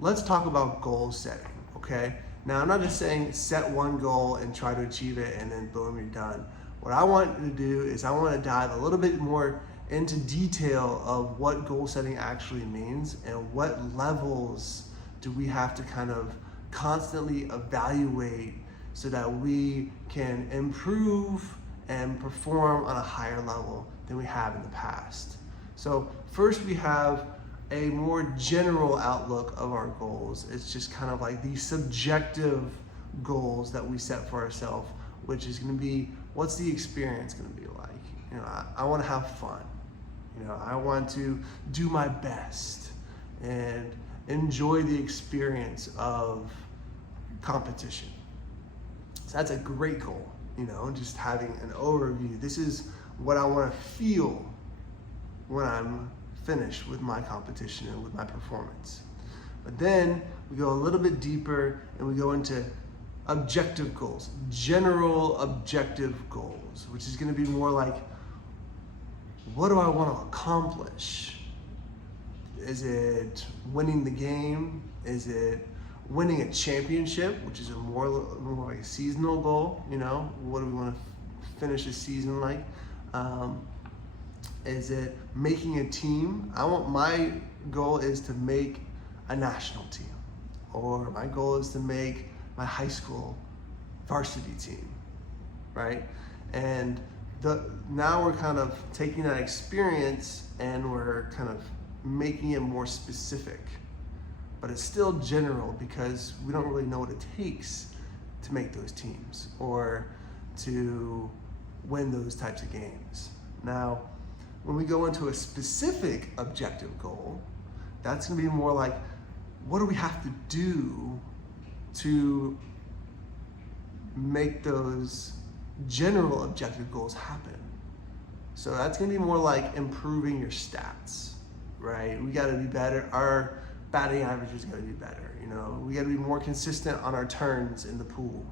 let's talk about goal setting, okay? Now, I'm not just saying set one goal and try to achieve it and then boom, you're done. What I want to do is I want to dive a little bit more into detail of what goal setting actually means and what levels do we have to kind of constantly evaluate so that we can improve and perform on a higher level than we have in the past. So first we have a more general outlook of our goals. It's just kind of like these subjective goals that we set for ourselves, which is going to be, what's the experience going to be like? You know, I want to have fun. You know, I want to do my best and enjoy the experience of competition. So that's a great goal, you know, just having an overview. This is what I want to feel when I'm finished with my competition and with my performance. But then we go a little bit deeper and we go into objective goals, general objective goals, which is going to be more like, what do I want to accomplish? Is it winning the game? Is it winning a championship, which is a more like a seasonal goal? You know, what do we want to finish the season like? Is it making a team? My goal is to make a national team, or my goal is to make my high school varsity team, right? And now we're kind of taking that experience and we're kind of making it more specific, but it's still general because we don't really know what it takes to make those teams or to win those types of games. Now, when we go into a specific objective goal, that's going to be more like, what do we have to do to make those general objective goals happen? So that's going to be more like improving your stats, right? We got to be better. Our batting average is going to be better. You know, we got to be more consistent on our turns in the pool.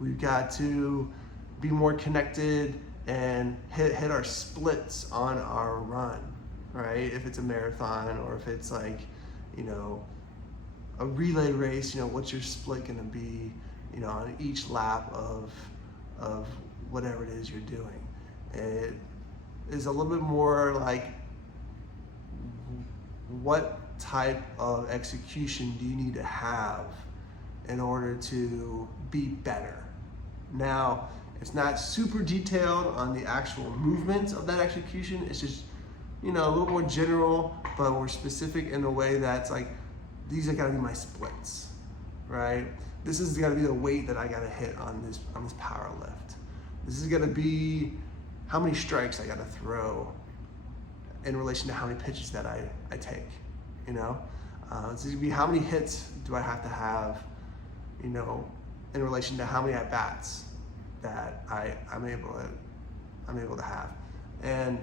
We've got to be more connected and hit our splits on our run, right? If it's a marathon or if it's like, you know, a relay race, you know, what's your split going to be, you know, on each lap of whatever it is you're doing. It is a little bit more like, what type of execution do you need to have in order to be better? Now, it's not super detailed on the actual movements of that execution. It's just, you know, a little more general, but more specific in a way that's like, these are gotta be my splits, right? This is gotta be the weight that I gotta hit on this power lift. This is gonna be how many strikes I gotta throw in relation to how many pitches that I take, you know? This is gonna be how many hits do I have, you know, in relation to how many at-bats that I'm able to have. And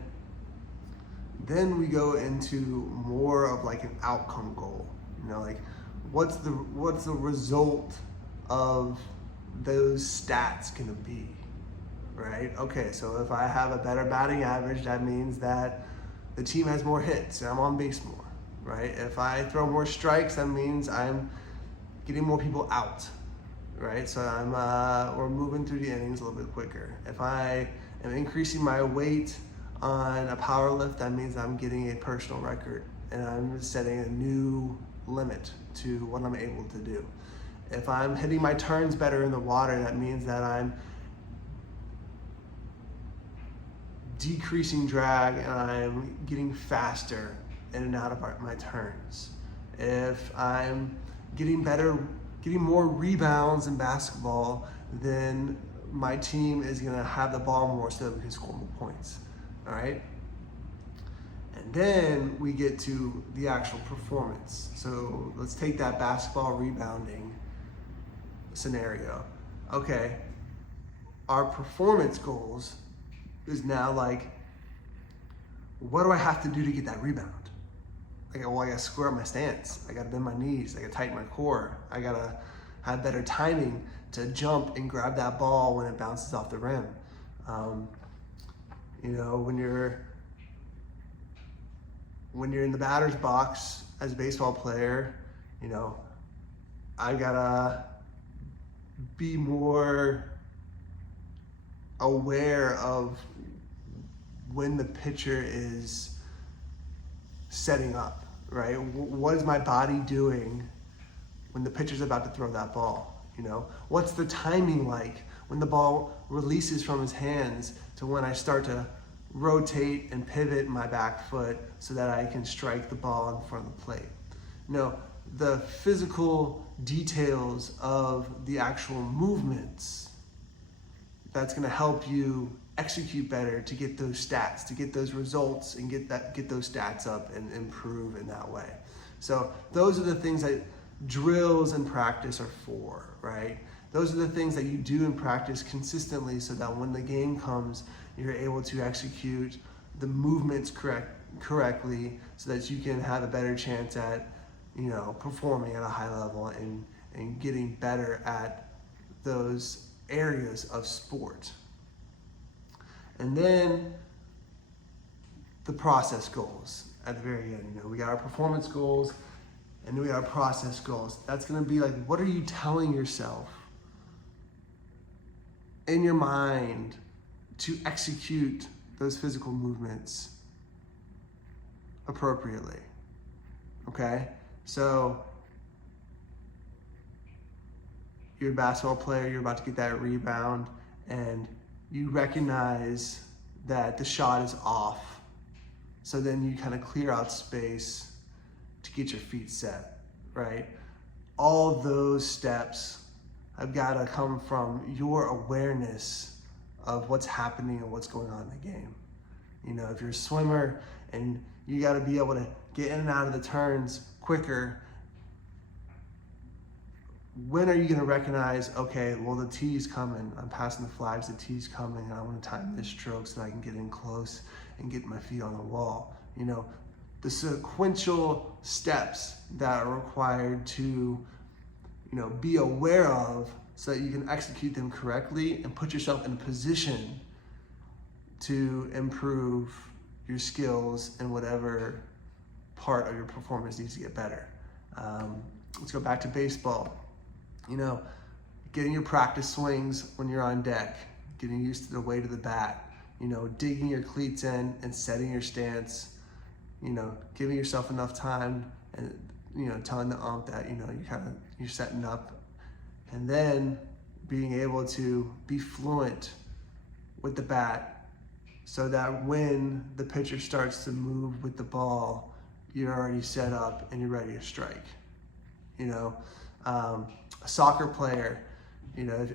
then we go into more of like an outcome goal. You know, like what's the result of those stats gonna be, right? Okay, so if I have a better batting average, that means that the team has more hits and I'm on base more, right? If I throw more strikes, that means I'm getting more people out, right? So we're moving through the innings a little bit quicker. If I am increasing my weight on a power lift, that means I'm getting a personal record and I'm setting a new limit to what I'm able to do. If I'm hitting my turns better in the water, that means that I'm decreasing drag and I'm getting faster in and out of my turns. If I'm getting more rebounds in basketball, then my team is gonna have the ball more so that we can score more points, all right? And then we get to the actual performance. So let's take that basketball rebounding scenario. Okay, our performance goals is now like, what do I have to do to get that rebound? I gotta square up my stance. I gotta bend my knees. I gotta tighten my core. I gotta have better timing to jump and grab that ball when it bounces off the rim. You know, when you're in the batter's box as a baseball player, You know, I gotta be more aware of when the pitcher is setting up, right? What is my body doing when the pitcher's about to throw that ball? You know, what's the timing like when the ball releases from his hands to when I start to rotate and pivot my back foot so that I can strike the ball in front of the plate? You know, the physical details of the actual movements, that's going to help you execute better to get those stats, to get those results, and get those stats up and improve in that way. So those are the things that drills and practice are for, right? Those are the things that you do in practice consistently so that when the game comes, you're able to execute the movements correctly so that you can have a better chance at, you know, performing at a high level and getting better at those areas of sport. And then the process goals at the very end. You know, we got our performance goals and we got our process goals. That's going to be like, what are you telling yourself in your mind to execute those physical movements appropriately? Okay? So you're a basketball player, you're about to get that rebound, and you recognize that the shot is off. So then you kind of clear out space to get your feet set, right? All those steps have got to come from your awareness of what's happening and what's going on in the game. You know, if you're a swimmer and you got to be able to get in and out of the turns quicker, when are you going to recognize, okay, well, the tee's coming, I'm passing the flags, the tee's coming, and I want to time this stroke so that I can get in close and get my feet on the wall? You know, the sequential steps that are required to, you know, be aware of so that you can execute them correctly and put yourself in a position to improve your skills in whatever part of your performance needs to get better. Let's go back to baseball. You know, getting your practice swings when you're on deck, getting used to the weight of the bat, you know, digging your cleats in and setting your stance, you know, giving yourself enough time and, you know, telling the ump that, you know, you're setting up, and then being able to be fluent with the bat so that when the pitcher starts to move with the ball, you're already set up and you're ready to strike. You know, a soccer player, you know,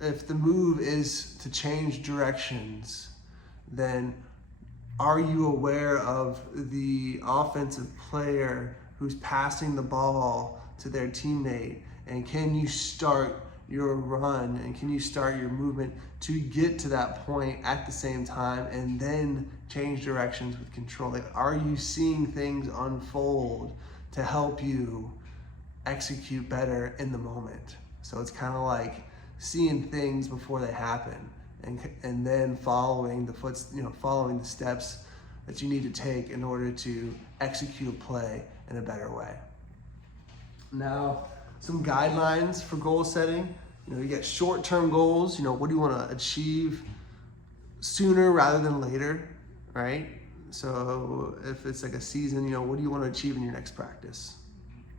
if the move is to change directions, then are you aware of the offensive player who's passing the ball to their teammate, and can you start your run and can you start your movement to get to that point at the same time and then change directions with control? Like, are you seeing things unfold to help you execute better in the moment? So it's kind of like seeing things before they happen and then following the steps that you need to take in order to execute a play in a better way. Now, some guidelines for goal setting. You know, you get short-term goals. You know, what do you want to achieve sooner rather than later, right? So if it's like a season, you know, what do you want to achieve in your next practice?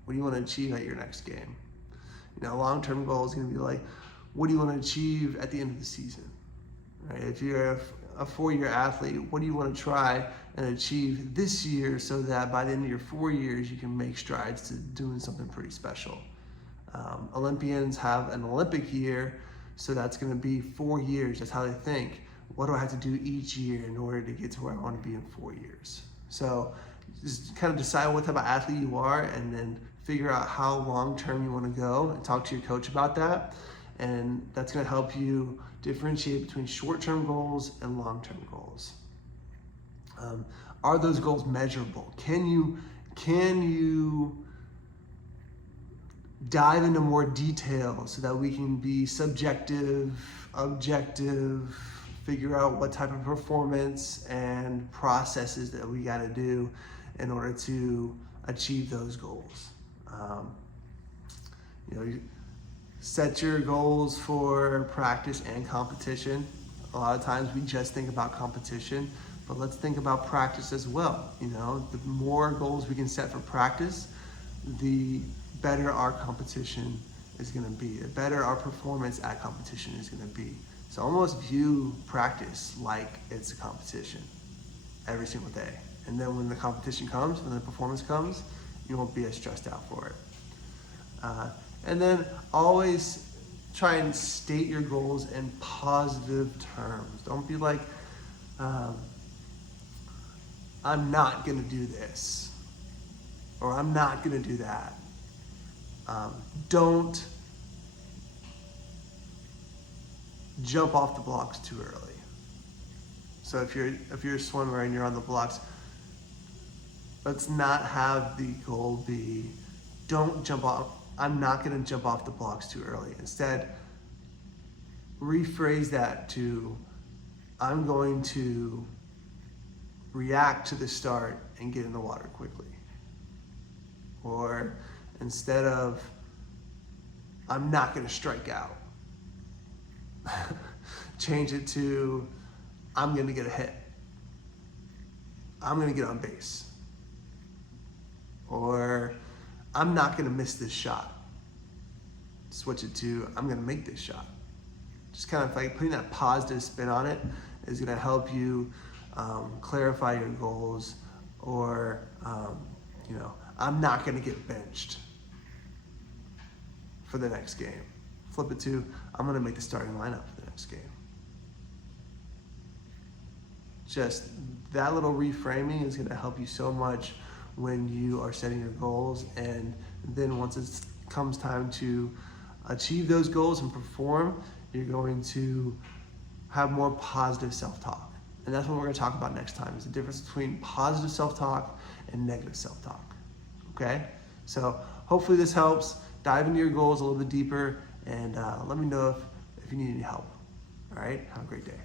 What do you want to achieve at your next game? You know, long-term goal is going to be like, what do you want to achieve at the end of the season, right? If you're a 4-year athlete, what do you want to try and achieve this year so that by the end of your 4 years, you can make strides to doing something pretty special? Olympians have an Olympic year, so that's going to be 4 years. That's how they think. What do I have to do each year in order to get to where I want to be in 4 years? So just kind of decide what type of athlete you are and then figure out how long-term you want to go and talk to your coach about that. And that's going to help you differentiate between short-term goals and long-term goals. Are those goals measurable? Can you dive into more detail so that we can be subjective, objective, figure out what type of performance and processes that we got to do in order to achieve those goals. You set your goals for practice and competition. A lot of times we just think about competition, but let's think about practice as well. The more goals we can set for practice, the better our competition is going to be, the better our performance at competition is going to be. So almost view practice like it's a competition every single day. And then when the competition comes, when the performance comes, you won't be as stressed out for it. And then always try and state your goals in positive terms. Don't be like, I'm not gonna do this, or I'm not gonna do that. Don't jump off the blocks too early. So if you're a swimmer and you're on the blocks, let's not have the goal be, don't jump off. I'm not going to jump off the blocks too early. Instead, rephrase that to, I'm going to react to the start and get in the water quickly. Or instead of, I'm not going to strike out, change it to, I'm going to get a hit. I'm going to get on base. Or I'm not going to miss this shot. Switch it to, I'm going to make this shot. Just kind of like putting that positive spin on it is going to help you clarify your goals. Or, I'm not going to get benched for the next game. Flip it to, I'm going to make the starting lineup for the next game. Just that little reframing is going to help you so much when you are setting your goals, and then once it comes time to achieve those goals and perform, you're going to have more positive self-talk. And that's what we're going to talk about next time, is the difference between positive self-talk and negative self-talk. Okay? So hopefully this helps. Dive into your goals a little bit deeper, and let me know if you need any help. All right? Have a great day.